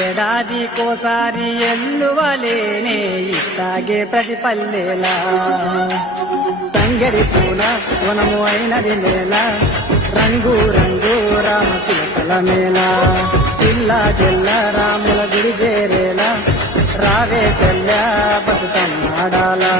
ఏడాదికోసారి ఎల్లువలేనే ఇట్టాగే ప్రతి పల్లెలా తంగడి పూల వనము అయినది నేల రంగు రంగు రామశిలకల మేళ పిల్ల జల్ల రాముల గుడి చేరేలా రావే చెల్ల బతుకమ్మాడాలా